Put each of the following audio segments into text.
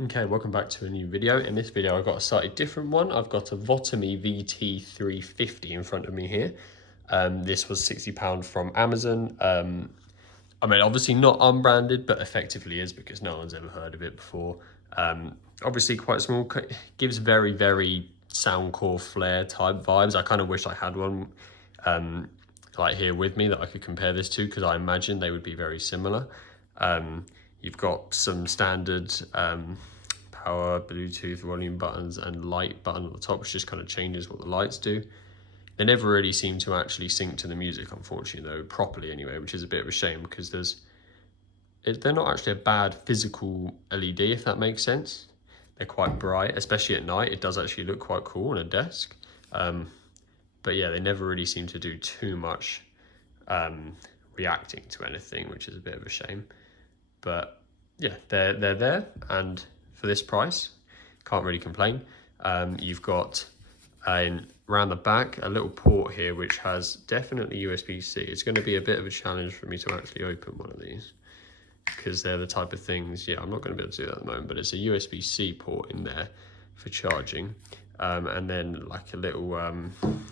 Okay, welcome back to a new video. In this video, I've got a slightly different one. I've got a Votomy VT350 in front of me here. This was £60 from Amazon. I mean, obviously not unbranded, but effectively is because no one's ever heard of it before. Obviously quite small, gives very, very Soundcore Flare type vibes. I kind of wish I had one like here with me that I could compare this to, because I imagine they would be very similar. You've got some standard power, Bluetooth, volume buttons and light button at the top, which just kind of changes what the lights do. They never really seem to actually sync to the music, unfortunately, though, properly anyway, which is a bit of a shame because they're not actually a bad physical LED, if that makes sense. They're quite bright, especially at night. It does actually look quite cool on a desk. But yeah, they never really seem to do too much reacting to anything, which is a bit of a shame. But yeah, they're there, and for this price, can't really complain. You've got around the back a little port here which has definitely USB-C. It's going to be a bit of a challenge for me to actually open one of these because they're the type of things, yeah, I'm not going to be able to do that at the moment, but it's a USB-C port in there for charging. And then like a little,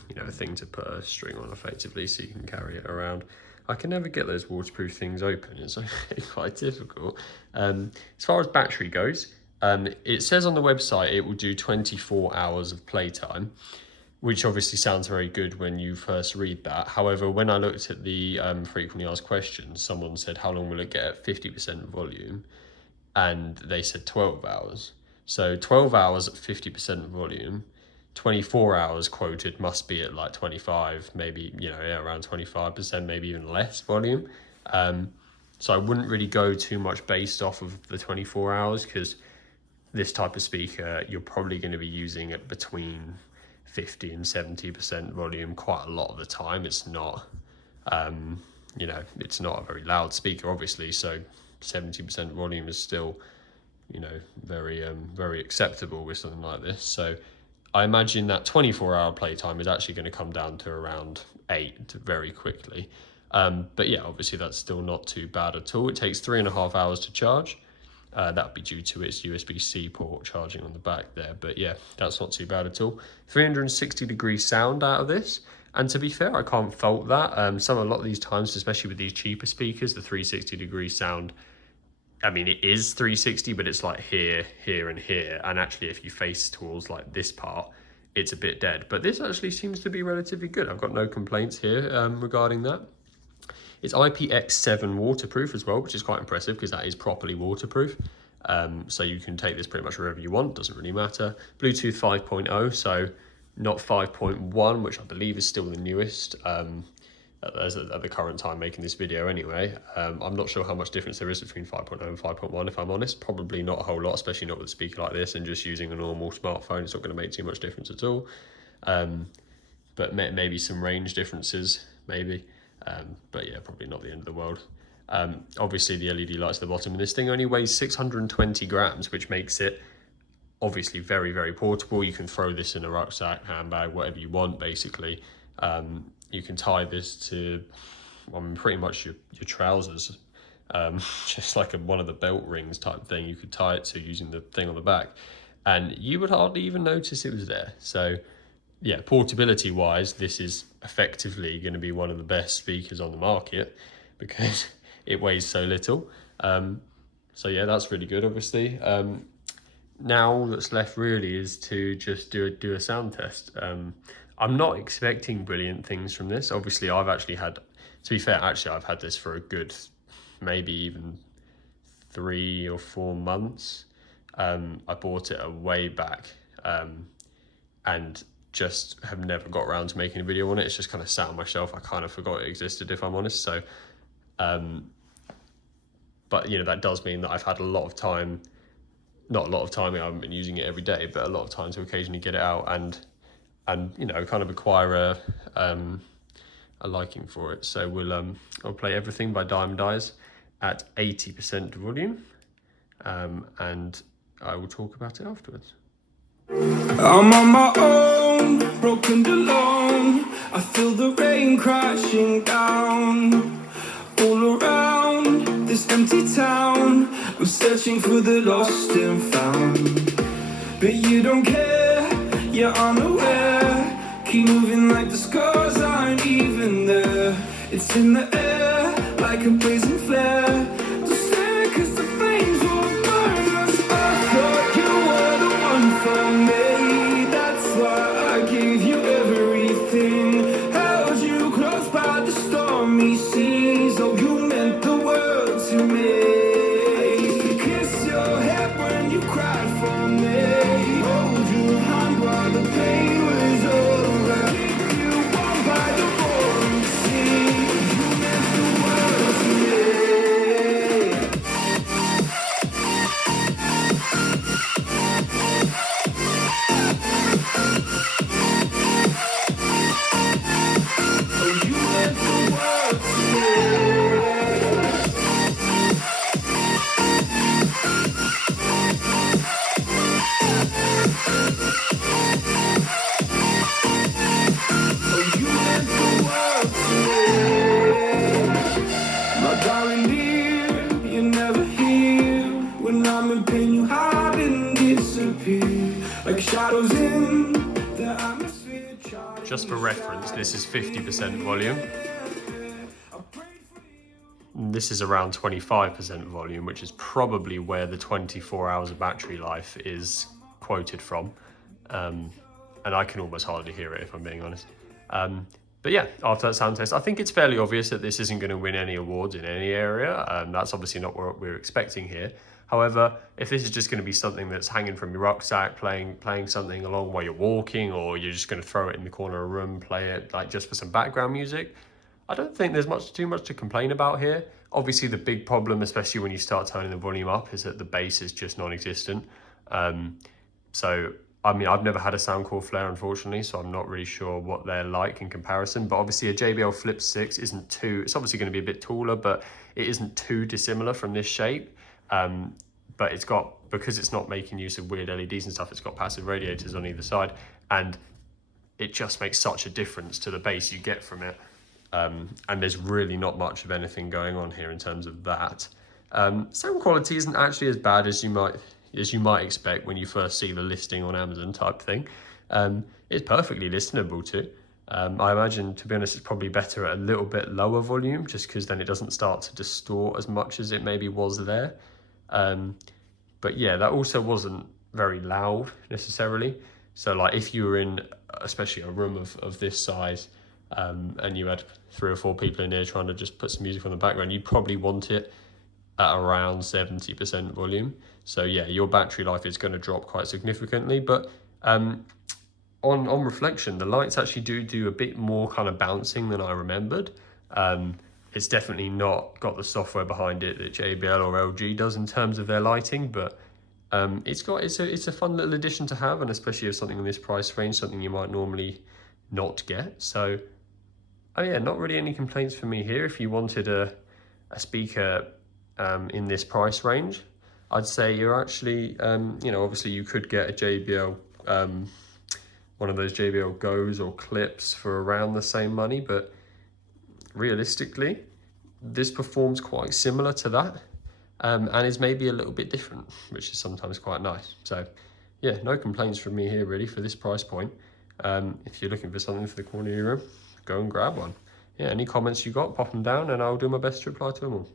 you know, thing to put a string on effectively so you can carry it around. I can never get those waterproof things open, it's quite difficult. As far as battery goes, it says on the website it will do 24 hours of playtime, which obviously sounds very good when you first read that. However, when I looked at the frequently asked questions, someone said, how long will it get at 50% volume? And they said 12 hours. So 12 hours at 50% volume, 24 hours quoted must be at like 25, maybe, you know, yeah, around 25%, maybe even less volume. So I wouldn't really go too much based off of the 24 hours because this type of speaker, you're probably going to be using it between 50 and 70% volume quite a lot of the time. It's not, you know, it's not a very loud speaker, obviously, so 70% volume is still, you know, very acceptable with something like this. So I imagine that 24-hour playtime is actually going to come down to around 8 very quickly. But yeah, obviously that's still not too bad at all. It takes 3.5 hours to charge. That would be due to its USB-C port charging on the back there. But yeah, that's not too bad at all. 360-degree sound out of this. And to be fair, I can't fault that. A lot of these times, especially with these cheaper speakers, the 360-degree sound, I mean, it is 360, but it's like here, here, and here. And actually, if you face towards like this part, it's a bit dead. But this actually seems to be relatively good. I've got no complaints here regarding that. It's Ipx7 Waterproof as well, which is quite impressive because that is properly waterproof. So you can take this pretty much wherever you want, doesn't really matter. Bluetooth 5.0, so not 5.1, which I believe is still the newest at the current time making this video anyway. I'm not sure how much difference there is between 5.0 and 5.1, if I'm honest. Probably not a whole lot, especially not with a speaker like this and just using a normal smartphone. It's not going to make too much difference at all. But maybe some range differences, maybe. But yeah, probably not the end of the world. Obviously the LED lights at the bottom, and this thing only weighs 620 grams, which makes it obviously very, very portable. You can throw this in a rucksack, handbag, whatever you want, basically. You can tie this to, pretty much your trousers, just like one of the belt rings type thing. You could tie it to using the thing on the back, and you would hardly even notice it was there. So yeah, portability wise, this is effectively going to be one of the best speakers on the market because it weighs so little. So yeah, that's really good, obviously. Now all that's left really is to just do a sound test. I'm not expecting brilliant things from this. Obviously, I've actually had, to be fair, I've had this for a good, maybe even 3 or 4 months. I bought it a way back and just have never got around to making a video on it. It's just kind of sat on my shelf. I kind of forgot it existed, if I'm honest. So, but you know, that does mean that I've had a lot of time, not a lot of time, I haven't been using it every day, but a lot of time to occasionally get it out and you know, kind of acquire a liking for it. So I'll play Everything by Diamond Eyes at 80% volume, and I will talk about it afterwards. I'm on my own, broken and alone. I feel the rain crashing down all around this empty town. I'm searching searching for the lost and found. But you don't care, you're unaware. Keep moving like the scars aren't even there. It's in the air, like a blazing flare. Don't stare, cause the flames will burn us. I thought you were the one for me. That's why I gave you everything. Held you close by the stormy seas. Oh, you meant the world to me. Kiss your head when you cried for me. Hold your hand while the pain was over. Keep you warm by the roaring sea. You meant the world to me. Oh, you meant the world to me. Oh, you meant the world to me. My darling dear, you're never here. When I'm in pain, you hide and disappear. Like shadows in the atmosphere. Just for reference, this is 50% volume. This is around 25% volume, which is probably where the 24 hours of battery life is quoted from. And I can almost hardly hear it if I'm being honest. But yeah, after that sound test, I think it's fairly obvious that this isn't going to win any awards in any area. That's obviously not what we're expecting here. However, if this is just going to be something that's hanging from your rucksack, playing something along while you're walking, or you're just going to throw it in the corner of a room, play it like just for some background music, I don't think there's too much to complain about here. Obviously, the big problem, especially when you start turning the volume up, is that the bass is just non-existent. So, I mean, I've never had a Soundcore Flare, unfortunately, so I'm not really sure what they're like in comparison. But obviously, a JBL Flip 6 isn't too... It's obviously going to be a bit taller, but it isn't too dissimilar from this shape. But it's got... Because it's not making use of weird LEDs and stuff, it's got passive radiators on either side. And it just makes such a difference to the bass you get from it. And there's really not much of anything going on here in terms of that. Sound quality isn't actually as bad as you might expect when you first see the listing on Amazon type thing. It's perfectly listenable to. I imagine, to be honest, it's probably better at a little bit lower volume, just because then it doesn't start to distort as much as it maybe was there. But yeah, that also wasn't very loud necessarily. So like if you were in, especially a room of this size, and you had 3 or 4 people in there trying to just put some music on the background, you'd probably want it at around 70% volume. So yeah, your battery life is going to drop quite significantly. But on reflection, the lights actually do a bit more kind of bouncing than I remembered. It's definitely not got the software behind it that JBL or LG does in terms of their lighting, but it's a fun little addition to have, and especially if something in this price range, something you might normally not get. So oh yeah, not really any complaints for me here. If you wanted a speaker in this price range, I'd say you're actually, you know, obviously you could get a JBL, one of those JBL Go's or Clips for around the same money, but realistically, this performs quite similar to that, and is maybe a little bit different, which is sometimes quite nice. So yeah, no complaints from me here really for this price point. If you're looking for something for the corner of your room, go and grab one. Yeah, any comments you got, pop them down and I'll do my best to reply to them all.